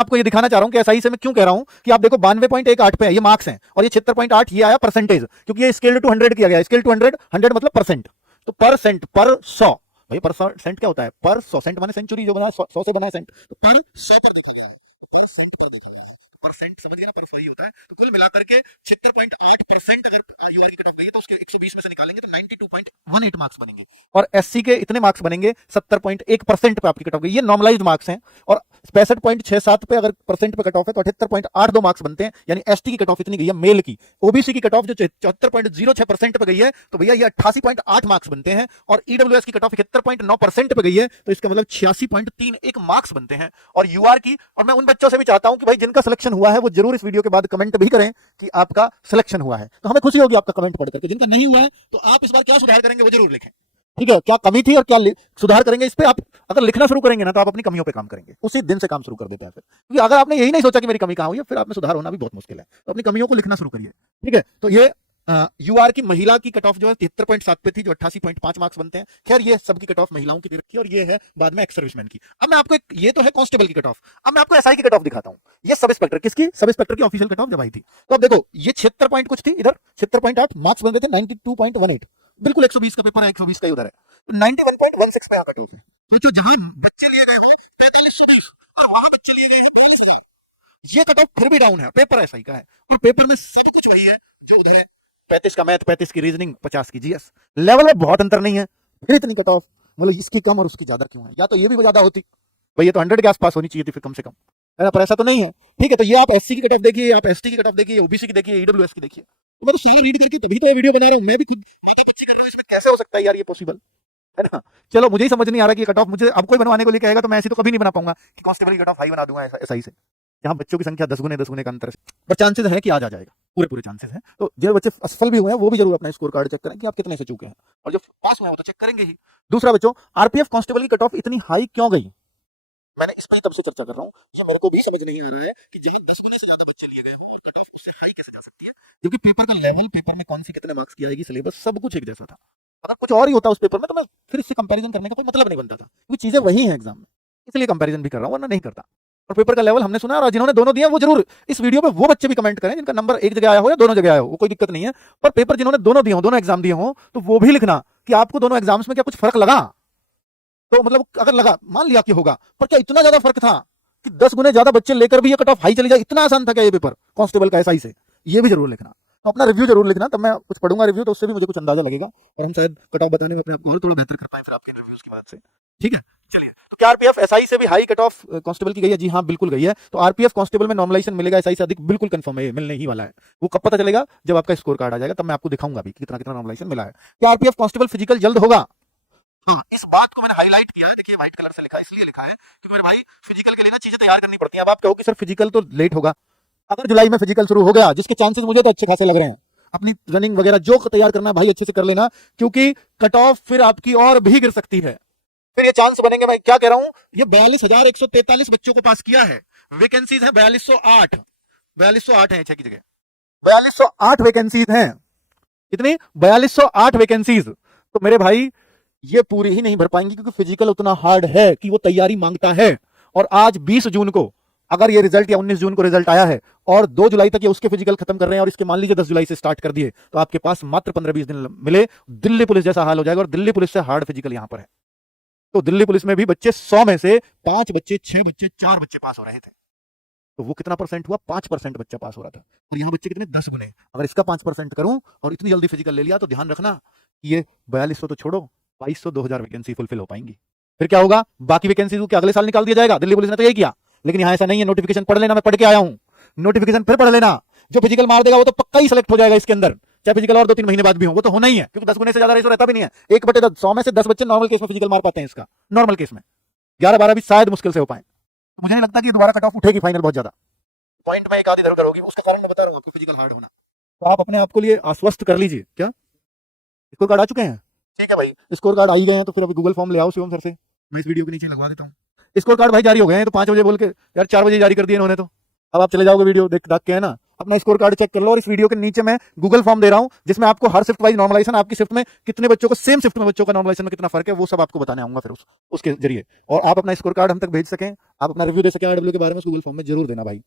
आपको ये दिखाना चाह रहा हूं कि एसआई से मैं क्यों कह रहा हूं कि आप देखो 92.18 पे है, ये मार्क्स हैं, और ये 76.8 ये आया परसेंटेज, क्योंकि ये स्केल टू 100 किया गया, स्केल टू 100, 100 मतलब परसेंट, तो परसेंट पर 100, भाई परसेंट क्या होता है, पर 100, सेंट माने सेंचुरी, जो बना 100 से बना है सेंट, तो पर 100 पर देखा गया है, तो परसेंट पर देखा गया है, परसेंट समझ गया ना, पर 100 ही होता है, तो कुल मिलाकर के 76.8% अगर यूआर की कट ऑफ गई है तो उसके 120 में से निकालेंगे तो 92.18 मार्क्स बनेंगे, और एससी के इतने मार्क्स बनेंगे 70.1% पे आपकी कट ऑफ गई, ये नॉर्मलाइज्ड मार्क्स हैं, और 65.67 पे अगर परसेंट पे कट ऑफ है तो 78.82 मार्क्स बनते हैं, यानी एसटी की कट ऑफ इतनी गई है मेल की। ओबीसी की कट ऑफ जो 74.06% पे गई है तो भैया ये 88.8 मार्क्स बनते हैं, और ईडब्ल्यूएस की कट ऑफ 71.9% पे गई है तो इसका मतलब 86.31 मार्क्स बनते हैं। और यूआर की, और मैं उन बच्चों से भी चाहता हूं कि भाई जिनका सिलेक्शन हुआ है वो जरूर इस वीडियो के बाद कमेंट भी करें कि आपका सिलेक्शन हुआ है, तो हमें खुशी होगी आपका कमेंट पढ़ करके। जिनका नहीं हुआ है तो आप इस बार क्या सुधार करेंगे वो जरूर लिखें, ठीक है, क्या कमी थी और क्या सुधार करेंगे, इस पे आप अगर लिखना शुरू करेंगे ना तो आप अपनी कमियों पे काम करेंगे, उसी दिन से काम शुरू कर देते हैं फिर, क्योंकि अगर आपने यही नहीं सोचा कि मेरी कमी कहां हुई है, फिर आप में सुधार होना भी बहुत मुश्किल है, तो अपनी कमियों को लिखना शुरू करिए, ठीक है। तो ये यूआर की महिला की कट ऑफ जो है 73.7 पे थी, जो 88.5 मार्क्स बनते हैं। खैर ये सबकी कट ऑफ महिलाओं की दे रखी है, और ये है बाद में एक्स सर्विसमैन की। अब मैं आपको ये तो है कांस्टेबल की कट ऑफ, अब मैं आपको एसआई की कट ऑफ दिखाता हूं। ये सब इंस्पेक्टर किसकी, सब इंस्पेक्टर की ऑफिशियल कट ऑफ जब आई थी, तो अब देखो ये 76 पॉइंट कुछ थी, इधर 76.8 मार्क्स बन रहे थे, 92.18, बिल्कुल 120 का पेपर है, 120 का ही उधर है, तो 91.16 पे कट ऑफ है। तो जहां बच्चे लिए गए हैं 4520 और वहां बच्चे लिए गए हैं 42,000, ये कट ऑफ फिर भी डाउन है, पेपर एसआई का है, और पेपर में सब कुछ वही है जो उधर है, 35 का मैथ, 35 की रीजनिंग, 50 की जीएस, लेवल में बहुत अंतर नहीं है, फिर इतनी कट ऑफ, मतलब इसकी कम और उसकी ज्यादा क्यों है, या तो ये भी ज्यादा होती, भाई ये तो 100 के आसपास होनी चाहिए थी फिर कम से कम, है ना, पर ऐसा तो नहीं है, ठीक है। तो ये आप एससी की कट ऑफ देखिए, आप एसटी की कट ऑफ देखिए, ओबीसी की देखिए, ईडब्ल्यूएस की देखिए, तो मैं तो सारा रीड करके तभी तो ये वीडियो बना रहा हूं, मैं भी खुद अच्छी कर रहा हूं, इसमें कैसे हो सकता है यार ये पॉसिबल, है ना। चलो मुझे ही समझ नहीं आ रहा कि कट ऑफ मुझे अब कोई बनवाने को लेके आएगा तो मैं ऐसी तो कभी नहीं बना पाऊंगा कि कांस्टेबल की कट ऑफ हाई बना दूंगा एसआई से, जहां बच्चों की संख्या 10 गुने का अंतर है, पर चांसेस है कि आज आ जाएगा, पूरे चांसेस हैं। तो जो बच्चे असफल भी हुए हैं वो भी जरूर अपना स्कोर कार्ड चेक करें कि आप कितने से चूके हैं, और जो पास हुए हैं वो तो चेक करेंगे ही। दूसरा बच्चों, आरपीएफ कांस्टेबल की कट ऑफ इतनी हाई क्यों गई, मैंने इस पर तब से चर्चा कर रहा हूँ, ये मेरे को भी समझ नहीं आ रहा है कि जहां 10 गुने से ज्यादा बच्चे लिए गए और कट ऑफ उससे हाई कैसे जा सकती है, क्योंकि पेपर का लेवल, पेपर में कौन सी कितने मार्क्स की आएगी, सिलेबस सब कुछ एक जैसा था। अगर कुछ और ही होता उस पेपर में तो मैं फिर इससे कंपैरिजन करने का कोई मतलब नहीं बनता था, क्योंकि चीजें वही हैं एग्जाम में, इसलिए कंपैरिजन भी कर रहा हूं, वरना नहीं करता। और पेपर का लेवल हमने सुना, और जिन्होंने दोनों दिए वो जरूर इस वीडियो पे वो बच्चे भी कमेंट करें जिनका नंबर एक जगह आया हो या दोनों जगह आया हो, वो कोई दिक्कत नहीं है, पर पेपर जिन्होंने दोनों दिए हो, दोनों एग्जाम दिए हो, तो वो भी लिखना कि आपको दोनों एग्जाम्स में क्या कुछ फर्क लगा, तो मतलब अगर लगा, मान लिया कि होगा, पर क्या इतना ज्यादा फर्क था कि 10 गुने ज्यादा बच्चे लेकर भी ये कट ऑफ हाई चली जाए, इतना आसान था क्या ये पेपर कांस्टेबल का एसआई से, ये भी जरूर लिखना। तो अपना रिव्यू जरूर लिखना, तब मैं कुछ पढ़ूंगा रिव्यू तो उससे भी मुझे कुछ अंदाजा लगेगा, और हम शायद कट ऑफ बताने में अपने आप को और थोड़ा बेहतर कर पाए फिर आपके रिव्यूज की मदद से, ठीक है। चलिए, तो क्या आरपीएफ एसआई से भी हाई कट ऑफ कांस्टेबल की गई है? जी हाँ, बिल्कुल गई है। तो आरपीएफ कांस्टेबल में नॉर्मलाइजेशन मिलेगा एसआई से अधिक, बिल्कुल कंफर्म है, मिलने ही वाला है। वो कब पता चलेगा? जब आपका स्कोर कार्ड आ जाएगा, तब मैं आपको दिखाऊंगा भी कितना कितना नॉर्मलाइजेशन मिला है। क्या आरपीएफ कांस्टेबल फिजिकल जल्द होगा? हाँ, इस बात को मैंने हाईलाइट किया है, देखिए व्हाइट कलर से लिखा है, इसलिए लिखा है क्योंकि मेरे भाई फिजिकल के लिए ना चीजें तैयार करनी पड़ती हैं। अब आप कहो कि सर फिजिकल तो लेट होगा, अगर जुलाई में फिजिकल शुरू हो गया, जिसके चांसेस मुझे तो अच्छे खासे लग रहे हैं, अपनी रनिंग वगैरह जो तैयार करना है भाई अच्छे से कर लेना, क्योंकि कट ऑफ फिर आपकी और भी गिर सकती है, फिर ये चांस बनेंगे। मैं क्या कह रहा हूं, ये 42,143 बच्चों को पास किया है, वैकेंसीज है 4208, 4208 है 6 की जगह 4208 वैकेंसीज हैं, कितनी? 4208 वैकेंसीज। तो मेरे भाई ये पूरी ही नहीं भर पाएंगी, क्योंकि फिजिकल उतना हार्ड है कि वो तैयारी मांगता है। और आज 20 जून को अगर ये रिजल्ट, या 19 जून को रिजल्ट आया है, और 2 जुलाई तक ये उसके फिजिकल खत्म कर रहे हैं, और इसके मान लीजिए 10 जुलाई से स्टार्ट कर दिए, तो आपके पास मात्र 15-20 दिन मिले, दिल्ली पुलिस जैसा हाल हो जाएगा। और दिल्ली पुलिस से हार्ड फिजिकल यहां पर है। तो दिल्ली पुलिस में भी बच्चे 100 में से 5 बच्चे, 6 बच्चे, 4 बच्चे पास हो रहे थे, तो वो कितना परसेंट हुआ? 5% बच्चा पास हो रहा था, और यहाँ बच्चे कितने? 10 गुने। अगर इसका 5% करूं और इतनी जल्दी फिजिकल ले लिया, तो ध्यान रखना ये 4200 तो छोड़ो, 2200 2000 वैकेंसी फुलफिल हो पाएंगी। फिर क्या होगा? बाकी वैकेंसी को अगले साल निकाल दिया जाएगा। दिल्ली पुलिस ने तो यही किया, लेकिन यहाँ ऐसा नहीं है। नोटिफिकेशन पढ़ लेना, मैं पढ़ के आया हूँ, नोटिफिकेशन फिर पढ़ लेना। जो फिजिकल मार देगा वो तो पक्का ही सिलेक्ट हो जाएगा इसके अंदर, चाहे फिजिकल और 2-3 महीने बाद भी हो, वो तो होना ही है, क्योंकि 10 गुने से ज्यादा रेशो रहता भी नहीं है। 1/100 में से 10 बच्चे नॉर्मल केस में फिजिकल मार पाते हैं इसका, नॉर्मल केस में 11-12 भी शायद मुश्किल से हो पाए। तो मुझे नहीं लगता कि दोबारा कट ऑफ उठेगी फाइनल बहुत ज्यादा, पॉइंट में एक आधी इधर उधर होगी। उसका कारण मैं बता रहा हूँ आपको, फिजिकल हार्ड होना। तो आप अपने आप को लिए आश्वस्त कर लीजिए। क्या स्कोर कार्ड आ चुके हैं? ठीक है भाई, स्कोर कार्ड आ ही गए हैं, तो फिर अभी गूगल फॉर्म ले आओ शिवम सर से, मैं इस वीडियो के नीचे लगवा देता हूँ। स्कोर कार्ड भाई जारी हो गए हैं, तो 5 बजे बोल के यार 4 बजे जारी कर दिए इन्होंने, तो अब आप चले जाओगे वीडियो देख के, है ना, अपना स्कोर कार्ड चेक कर लो। और इस वीडियो के नीचे मैं गूगल फॉर्म दे रहा हूं जिसमें आपको हर शिफ्ट वाइज नॉर्मलाइजेशन, आपकी शिफ्ट में कितने बच्चों को, सेम शिफ्ट में बच्चों का नॉर्मलाइजेशन में कितना फर्क है, वो सब आपको बताने आऊंगा फिर उसके जरिए, और आप अपना स्कोर कार्ड हम तक भेज सकें, आप अपना रिव्यू दे सकें आरडब्ल्यू के बारे में, उस गूगल फॉर्म में जरूर देना भाई।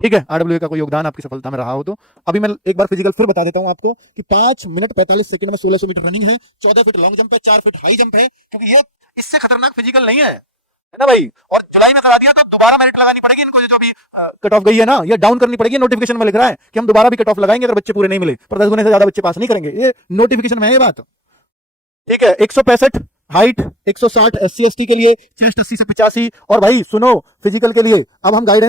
ठीक है, आरडब्ल्यू का कोई योगदान आपकी सफलता में रहा हो तो। अभी मैं एक बार फिजिकल फिर बता देता हूं आपको कि 5 मिनट 45 सेकंड में 1600 मीटर रनिंग है, 14 फीट लॉन्ग जंप है, 4 फीट हाई जंप है, क्योंकि ये इससे खतरनाक फिजिकल नहीं है ना भाई। और जुलाई में करा दिया तो दोबारा मेरिट लगानी पड़ेगी इनको, जो भी कट ऑफ गई है ना, ये डाउन करनी पड़ेगी। नोटिफिकेशन में लिख रहा है कि हम दोबारा भी कट ऑफ लगाएंगे अगर बच्चे पूरे नहीं मिले, पर 10 गुने से ज्यादा बच्चे पास नहीं करेंगे, ये नोटिफिकेशन में है ये बात। ठीक है, 165 हाइट, 160 SC ST के लिए, चेस्ट 80 से 85। और भाई सुनो, फिजिकल के लिए अब हम गाइडेंस